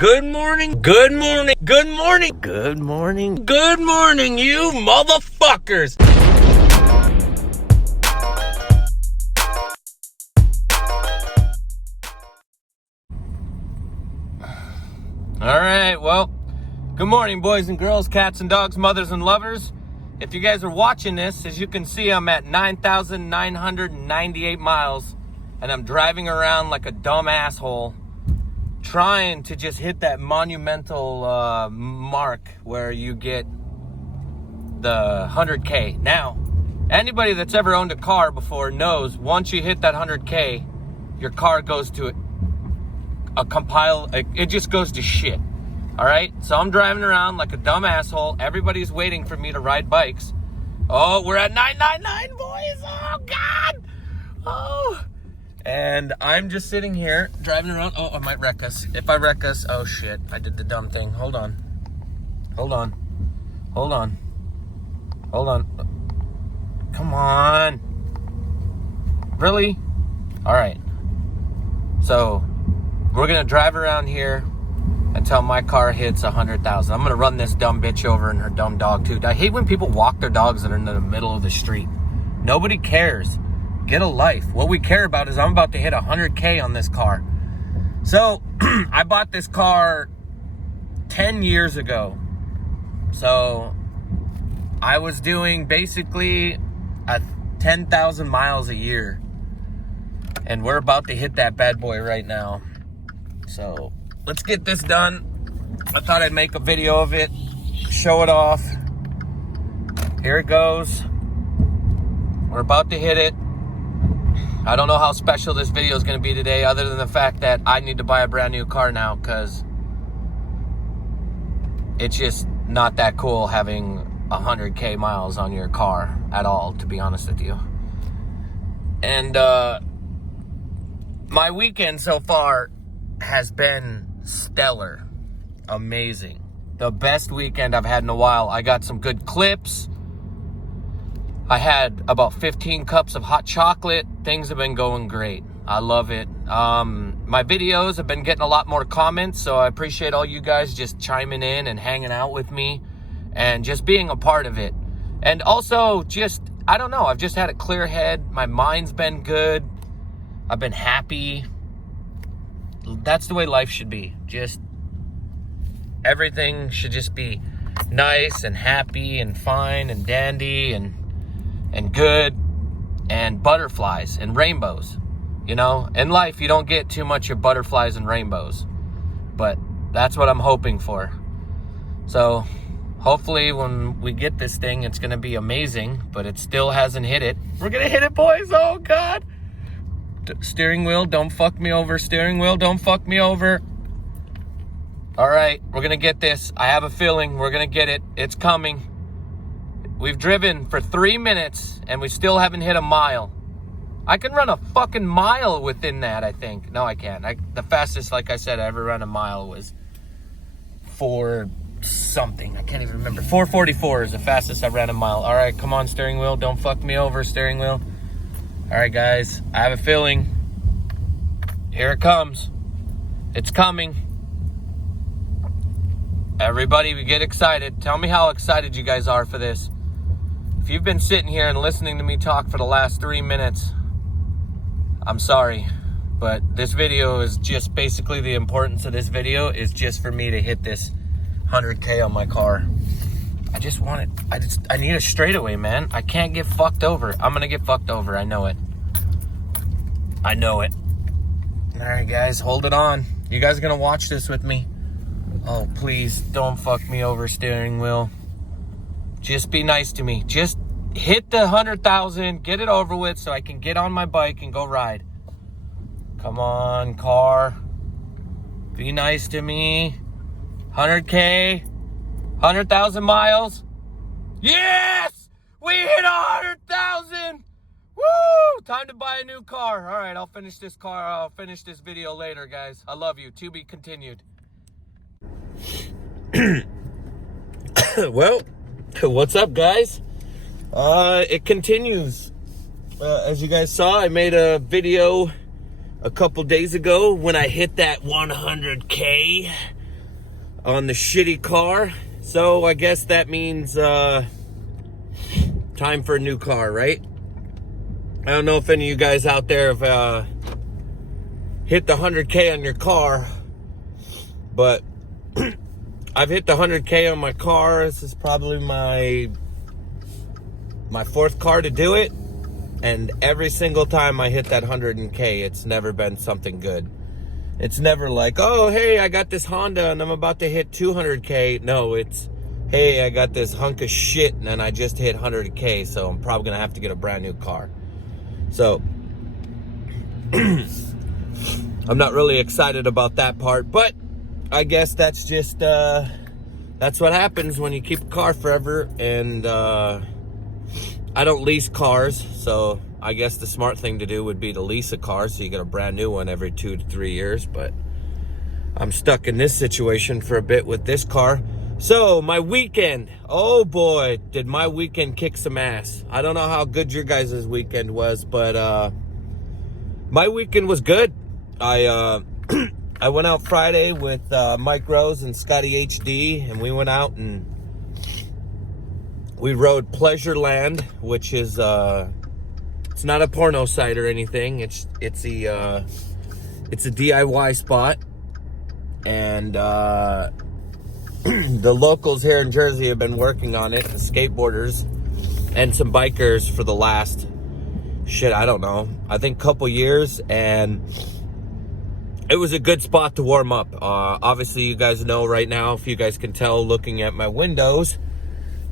Good morning, good morning, good morning, good morning, good morning, you motherfuckers. All right, well, good morning, boys and girls, cats and dogs, mothers and lovers. If you guys are watching this, as you can see, I'm at 9,998 miles, and I'm driving around like a dumb asshole, trying to just hit that monumental mark where you get the 100K. Now, anybody that's ever owned a car before knows once you hit that 100K, your car goes to it just goes to shit. All right, so I'm driving around like a dumb asshole. Everybody's waiting for me to ride bikes. Oh, we're at 999, boys. Oh, God. Oh. And I'm just sitting here driving around. Oh, I might wreck us. If I wreck us, oh shit, I did the dumb thing. Hold on. Come on. Really? All right. So we're going to drive around here until my car hits 100,000. I'm going to run this dumb bitch over and her dumb dog too. I hate when people walk their dogs that are in the middle of the street. Nobody cares. Get a life. What we care about is I'm about to hit 100K on this car. So I bought this car 10 years ago. So I was doing basically 10,000 miles a year. And we're about to hit that bad boy right now. So let's get this done. I thought I'd make a video of it, show it off. Here it goes. We're about to hit it. I don't know how special this video is going to be today, other than the fact that I need to buy a brand new car now, because it's just not that cool having 100K miles on your car at all, to be honest with you. And my weekend so far has been stellar. Amazing. The best weekend I've had in a while. I got some good clips. I had about 15 cups of hot chocolate. Things have been going great. I love it. My videos have been getting a lot more comments, so I appreciate all you guys just chiming in and hanging out with me and just being a part of it. And also just, I don't know, I've just had a clear head. My mind's been good. I've been happy. That's the way life should be. Just everything should just be nice and happy and fine and dandy and good and butterflies and rainbows. You know, in life you don't get too much of butterflies and rainbows, but that's what I'm hoping for. So hopefully when we get this thing, it's going to be amazing, but it still hasn't hit it. We're going to hit it, boys. Oh God. Steering wheel, don't fuck me over. Steering wheel, don't fuck me over. All right, we're going to get this. I have a feeling we're going to get it. It's coming. We've driven for 3 minutes and we still haven't hit a mile. I can run a fucking mile within that, I think. No, I can't. The fastest, like I said, I ever ran a mile was 4 something. I can't even remember. 4:44 is the fastest I ran a mile. All right, come on, steering wheel. Don't fuck me over, steering wheel. All right, guys. I have a feeling. Here it comes. It's coming. Everybody, we get excited. Tell me how excited you guys are for this. If you've been sitting here and listening to me talk for the last 3 minutes, I'm sorry, but this video is just basically, the importance of this video is just for me to hit this 100K on my car. I need a straightaway, man. I can't get fucked over. I'm gonna get fucked over. I know it. All right, guys, hold it on. You guys are gonna watch this with me. Oh, please don't fuck me over, steering wheel. Just be nice to me. Just hit the 100,000, get it over with so I can get on my bike and go ride. Come on, car. Be nice to me. 100K, 100,000 miles. Yes! We hit 100,000! Woo! Time to buy a new car. All right, I'll finish this video later, guys. I love you. To be continued. Well, what's up, guys? It continues. As you guys saw, I made a video a couple days ago when I hit that 100K. on the shitty car. So I guess that means time for a new car, right? I don't know if any of you guys out there have hit the 100K on your car, but I've hit the 100K on my car. This is probably my fourth car to do it, and every single time I hit that 100K, it's never been something good. It's never like, oh, hey, I got this Honda and I'm about to hit 200K. No, it's, hey, I got this hunk of shit and I just hit 100K, so I'm probably gonna have to get a brand new car. So I'm not really excited about that part, but I guess that's just that's what happens when you keep a car forever. And I don't lease cars, so I guess the smart thing to do would be to lease a car so you get a brand new one every 2 to 3 years. But I'm stuck in this situation for a bit with this car. So my weekend, oh boy, did my weekend kick some ass. I don't know how good your guys' weekend was, but my weekend was good. I went out Friday with Mike Rose and Scotty HD, and we went out and we rode Pleasure Land, which is it's not a porno site or anything. It's a DIY spot, and the locals here in Jersey have been working on it, the skateboarders and some bikers, for the last, I don't know, I think couple years, and it was a good spot to warm up. Obviously, you guys know right now, if you guys can tell looking at my windows,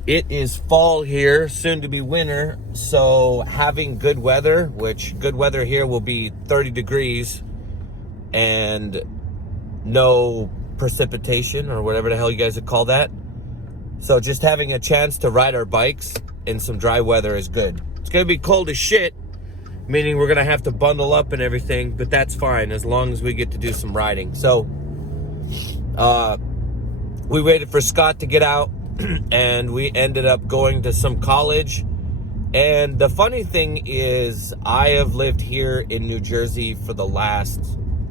it is fall here, soon to be winter. So having good weather, which good weather here will be 30 degrees and no precipitation or whatever the hell you guys would call that. So just having a chance to ride our bikes in some dry weather is good. It's going to be cold as shit, meaning we're going to have to bundle up and everything, but that's fine as long as we get to do some riding. So we waited for Scott to get out, and we ended up going to some college. And the funny thing is, I have lived here in New Jersey for the last,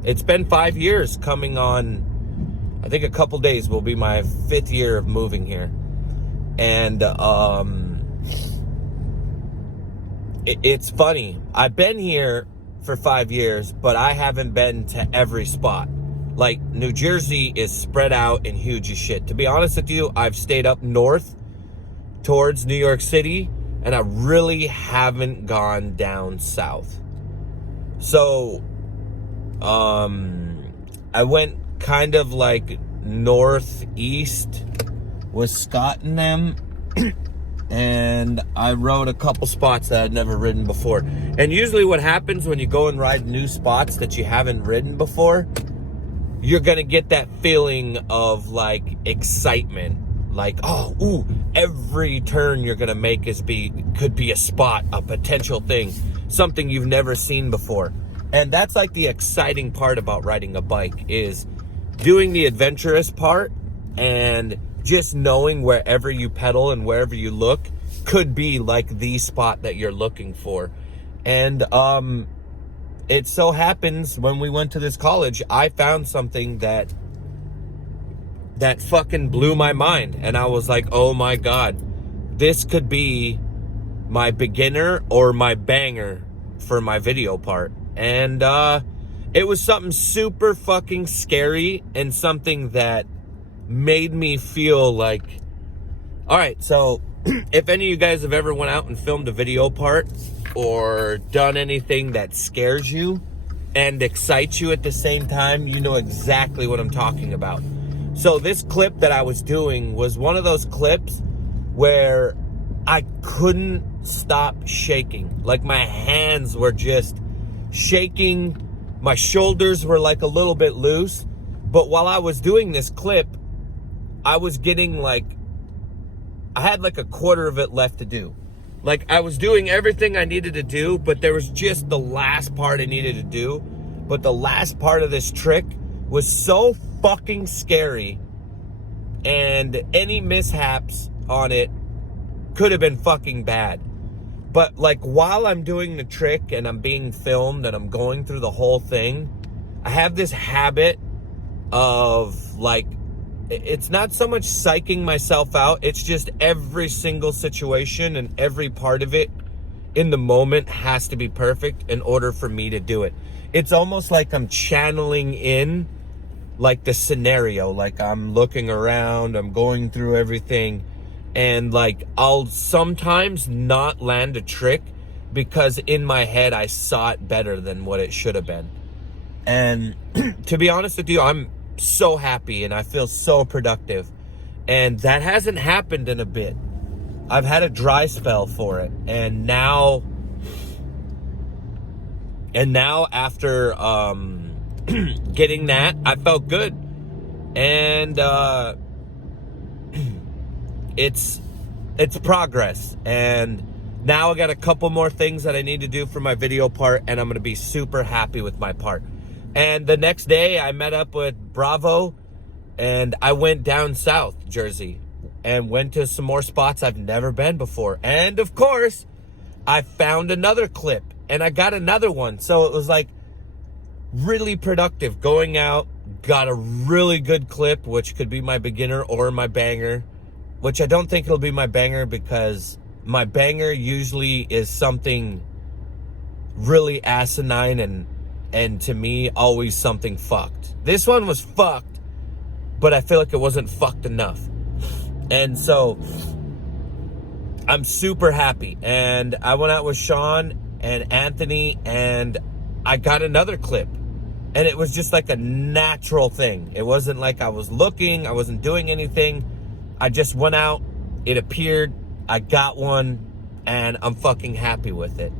it's been 5 years, coming on, I think a couple days will be my 5th year of moving here. And it's funny, I've been here for 5 years, but I haven't been to every spot. Like, New Jersey is spread out and huge as shit. To be honest with you, I've stayed up north towards New York City, and I really haven't gone down south. So I went kind of like northeast with Scott and them, and I rode a couple spots that I'd never ridden before. And usually what happens when you go and ride new spots that you haven't ridden before, you're gonna get that feeling of like excitement, like, oh, ooh, every turn you're gonna make could be a spot, a potential thing, something you've never seen before. And that's like the exciting part about riding a bike, is doing the adventurous part and just knowing wherever you pedal and wherever you look could be like the spot that you're looking for. And it so happens when we went to this college, I found something that fucking blew my mind. And I was like, oh my God, this could be my beginner or my banger for my video part. And it was something super fucking scary and something that made me feel like, all right, so if any of you guys have ever went out and filmed a video part or done anything that scares you and excites you at the same time, you know exactly what I'm talking about. So this clip that I was doing was one of those clips where I couldn't stop shaking. Like, my hands were just shaking. My shoulders were like a little bit loose. But while I was doing this clip, I was getting like, I had like a quarter of it left to do. Like, I was doing everything I needed to do, but there was just the last part I needed to do. But the last part of this trick was so fucking scary, and any mishaps on it could have been fucking bad. But like, while I'm doing the trick and I'm being filmed and I'm going through the whole thing, I have this habit of like it's not so much psyching myself out. It's just every single situation and every part of it in the moment has to be perfect in order for me to do it. It's almost like I'm channeling in like the scenario, like I'm looking around, I'm going through everything, and like I'll sometimes not land a trick because in my head I saw it better than what it should have been. And to be honest with you, I'm so happy and I feel so productive, and that hasn't happened in a bit. I've had a dry spell for it, and now after getting that, I felt good. And it's progress, and now I got a couple more things that I need to do for my video part, and I'm gonna be super happy with my part. And the next day I met up with Bravo, and I went down south Jersey and went to some more spots I've never been before. And of course, I found another clip and I got another one. So it was like really productive going out, got a really good clip, which could be my beginner or my banger, which I don't think it'll be my banger because my banger usually is something really asinine and to me always something fucked. This one was fucked, but I feel like it wasn't fucked enough. And so I'm super happy. And I went out with Sean and Anthony and I got another clip. And it was just like a natural thing. It wasn't like I was looking, I wasn't doing anything. I just went out, it appeared, I got one, and I'm fucking happy with it.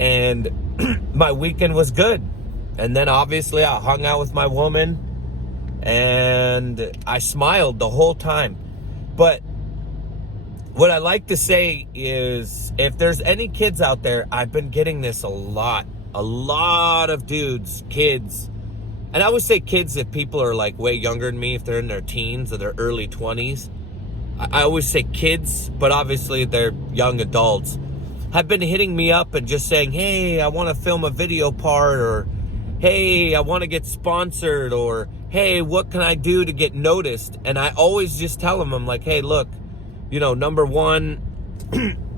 And my weekend was good. And then obviously I hung out with my woman and I smiled the whole time. But what I like to say is, if there's any kids out there, I've been getting this a lot of dudes, kids, and I always say kids if people are like way younger than me, if they're in their teens or their early 20s. I always say kids, but obviously they're young adults, have been hitting me up and just saying, hey, I want to film a video part, or hey, I want to get sponsored, or hey, what can I do to get noticed? And I always just tell them, I'm like, hey, look, you know, number one,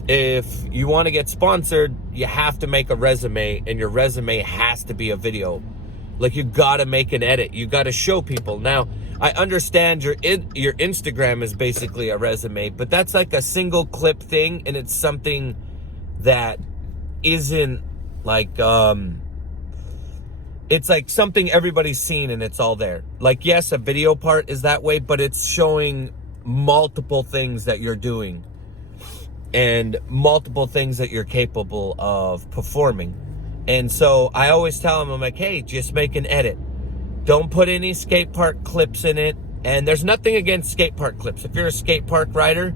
if you want to get sponsored, you have to make a resume, and your resume has to be a video. Like, you got to make an edit. You got to show people. Now, I understand your Instagram is basically a resume, but that's like a single clip thing, and it's something that isn't like, it's like something everybody's seen and it's all there. Like, yes, a video part is that way, but it's showing multiple things that you're doing and multiple things that you're capable of performing. And so I always tell them, I'm like, hey, just make an edit. Don't put any skate park clips in it. And there's nothing against skate park clips. If you're a skate park rider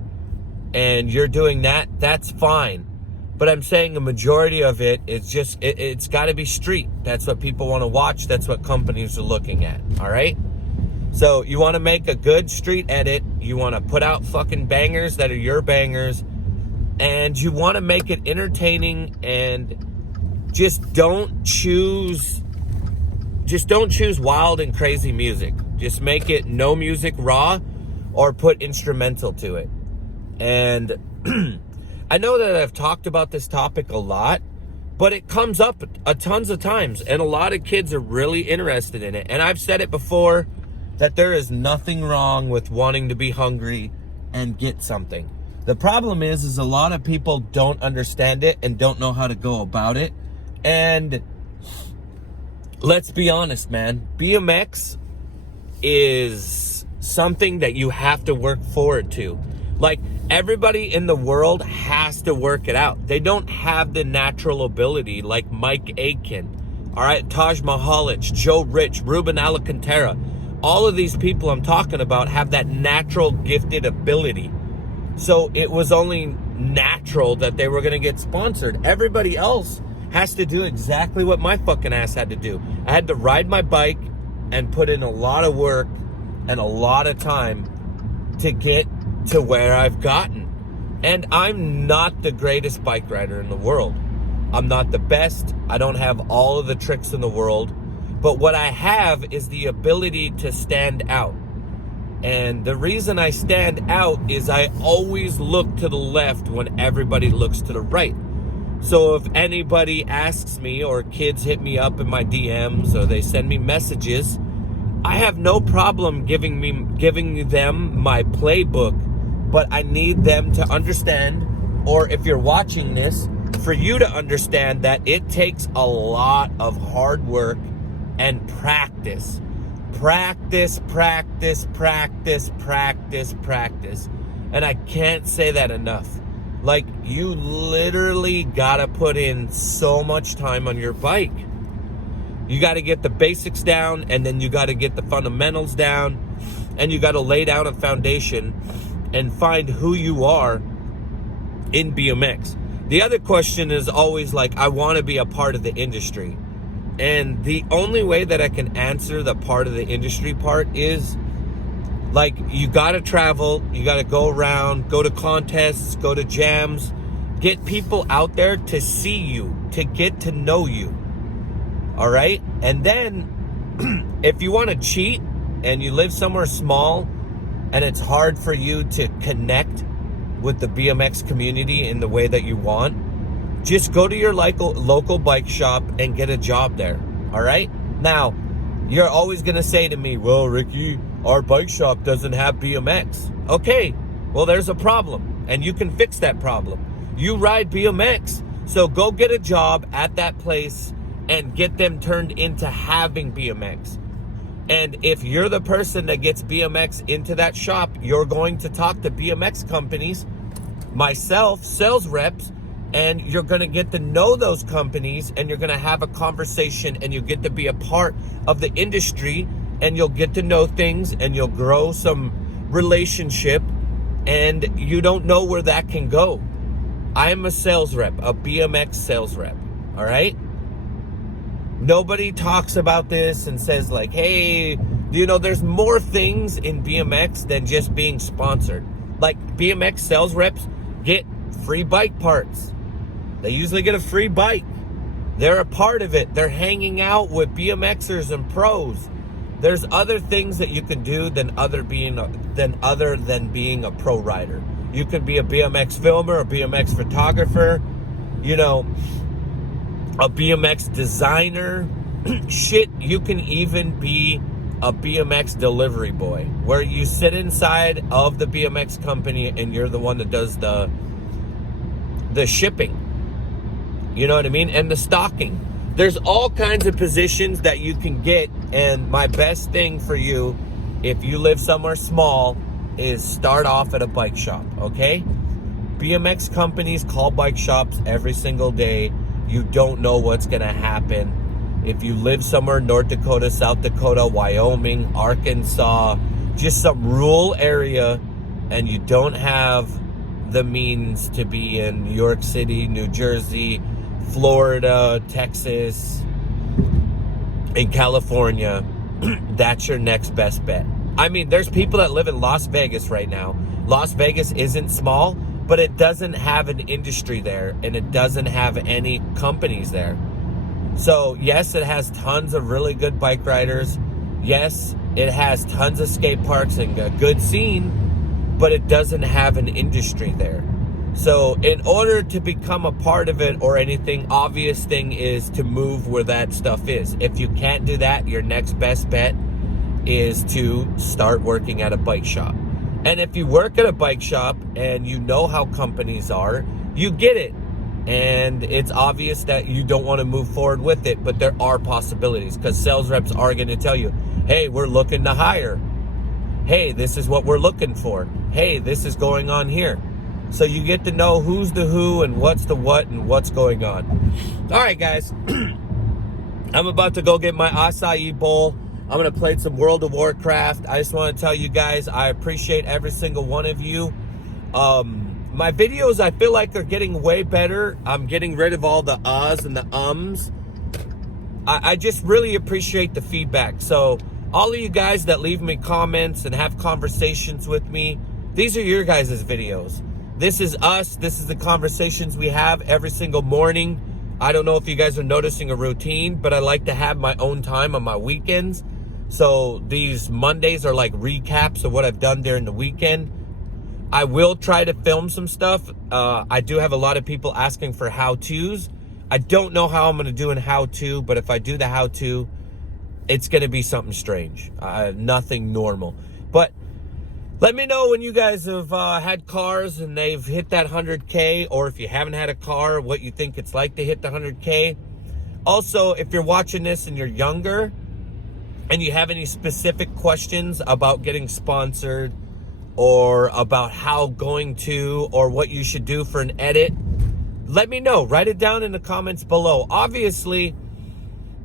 and you're doing that, that's fine. But I'm saying the majority of it is just, it's got to be street. That's what people want to watch. That's what companies are looking at. All right? So you want to make a good street edit. You want to put out fucking bangers that are your bangers. And you want to make it entertaining, and just don't choose wild and crazy music. Just make it no music, raw, or put instrumental to it. And I know that I've talked about this topic a lot, but it comes up a tons of times, and a lot of kids are really interested in it. And I've said it before that there is nothing wrong with wanting to be hungry and get something. The problem is a lot of people don't understand it and don't know how to go about it. And let's be honest, man, BMX is something that you have to work forward to. Like, everybody in the world has to work it out. They don't have the natural ability like Mike Aitken, all right, Taj Mahalich, Joe Rich, Ruben Alcantara. All of these people I'm talking about have that natural gifted ability. So it was only natural that they were going to get sponsored. Everybody else has to do exactly what my fucking ass had to do. I had to ride my bike and put in a lot of work and a lot of time to get to where I've gotten. And I'm not the greatest bike rider in the world. I'm not the best. I don't have all of the tricks in the world. But what I have is the ability to stand out. And the reason I stand out is I always look to the left when everybody looks to the right. So if anybody asks me, or kids hit me up in my DMs, or they send me messages, I have no problem giving them my playbook, but I need them to understand, or if you're watching this, for you to understand that it takes a lot of hard work and practice. Practice. And I can't say that enough. Like, you literally gotta put in so much time on your bike. You gotta get the basics down, and then you gotta get the fundamentals down, and you gotta lay down a foundation and find who you are in BMX. The other question is always like, I wanna be a part of the industry. And the only way that I can answer the part of the industry part is, like, you gotta travel, you gotta go around, go to contests, go to jams, get people out there to see you, to get to know you. All right? And then if you want to cheat and you live somewhere small and it's hard for you to connect with the BMX community in the way that you want, just go to your local bike shop and get a job there. All right? Now, you're always going to say to me, well, Ricky, our bike shop doesn't have BMX. Okay, well, there's a problem, and you can fix that problem. You ride BMX, so go get a job at that place and get them turned into having BMX. And if you're the person that gets BMX into that shop, you're going to talk to BMX companies, myself, sales reps, and you're going to get to know those companies, and you're going to have a conversation, and you get to be a part of the industry, and you'll get to know things, and you'll grow some relationship, and you don't know where that can go. I'm a sales rep, a BMX sales rep, all right? Nobody talks about this and says like, hey, you know, there's more things in BMX than just being sponsored. Like, BMX sales reps get free bike parts. They usually get a free bike. They're a part of it. They're hanging out with BMXers and pros. There's other things that you can do than other than being a pro rider. You could be a BMX filmer, a BMX photographer, you know, a BMX designer. Shit, you can even be a BMX delivery boy, where you sit inside of the BMX company and you're the one that does the shipping. You know what I mean? And the stocking. There's all kinds of positions that you can get, and my best thing for you, if you live somewhere small, is start off at a bike shop, okay? BMX companies call bike shops every single day. You don't know what's gonna happen. If you live somewhere in North Dakota, South Dakota, Wyoming, Arkansas, just some rural area, and you don't have the means to be in New York City, New Jersey, Florida, Texas, in California, that's your next best bet. I mean, there's people that live in Las Vegas right now. Las Vegas isn't small, but it doesn't have an industry there, and it doesn't have any companies there. So yes, it has tons of really good bike riders. Yes, it has tons of skate parks and a good scene, but it doesn't have an industry there. So in order to become a part of it or anything, obvious thing is to move where that stuff is. If you can't do that, your next best bet is to start working at a bike shop. And if you work at a bike shop and you know how companies are, you get it. And it's obvious that you don't want to move forward with it, but there are possibilities, because sales reps are going to tell you, hey, we're looking to hire. Hey, this is what we're looking for. Hey, this is going on here. So you get to know who's the who and what's the what and what's going on. All right, guys. I'm about to go get my acai bowl. I'm going to play some World of Warcraft. I just want to tell you guys, I appreciate every single one of you. My videos, I feel like, are getting way better. I'm getting rid of all the uhs and the ums. I just really appreciate the feedback. So all of you guys that leave me comments and have conversations with me, these are your guys' videos. This is us. This is the conversations we have every single morning. I don't know if you guys are noticing a routine, but I like to have my own time on my weekends. So these Mondays are like recaps of what I've done during the weekend. I will try to film some stuff. I do have a lot of people asking for how-tos. I don't know how I'm going to do an how-to, but if I do the how-to, it's going to be something strange. Nothing normal. But let me know when you guys have had cars and they've hit that 100K, or if you haven't had a car, what you think it's like to hit the 100K. Also, if you're watching this and you're younger and you have any specific questions about getting sponsored, or about how going to, or what you should do for an edit, let me know. Write it down in the comments below. Obviously,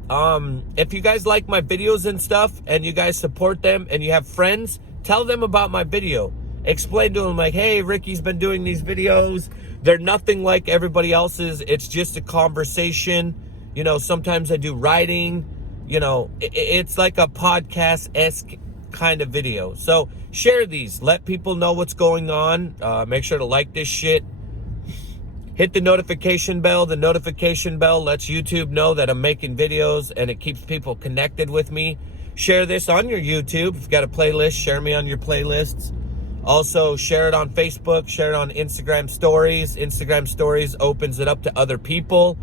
if you guys like my videos and stuff and you guys support them and you have friends, tell them about my video. Explain to them like, hey, Ricky's been doing these videos. They're nothing like everybody else's. It's just a conversation. You know, sometimes I do writing. You know, it's like a podcast-esque kind of video. So share these. Let people know what's going on. Make sure to like this shit. Hit the notification bell. The notification bell lets YouTube know that I'm making videos, and it keeps people connected with me. Share this on your YouTube. If you've got a playlist, share me on your playlists. Also, share it on Facebook. Share it on Instagram stories. Instagram stories opens it up to other people.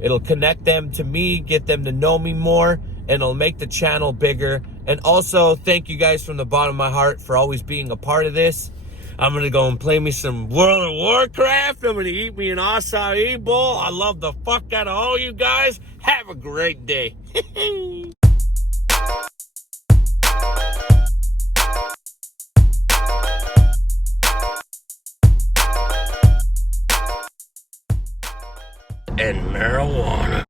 It'll connect them to me, get them to know me more, and it'll make the channel bigger. And also, thank you guys from the bottom of my heart for always being a part of this. I'm going to go and play me some World of Warcraft. I'm going to eat me an acai bowl. I love the fuck out of all you guys. Have a great day. And marijuana.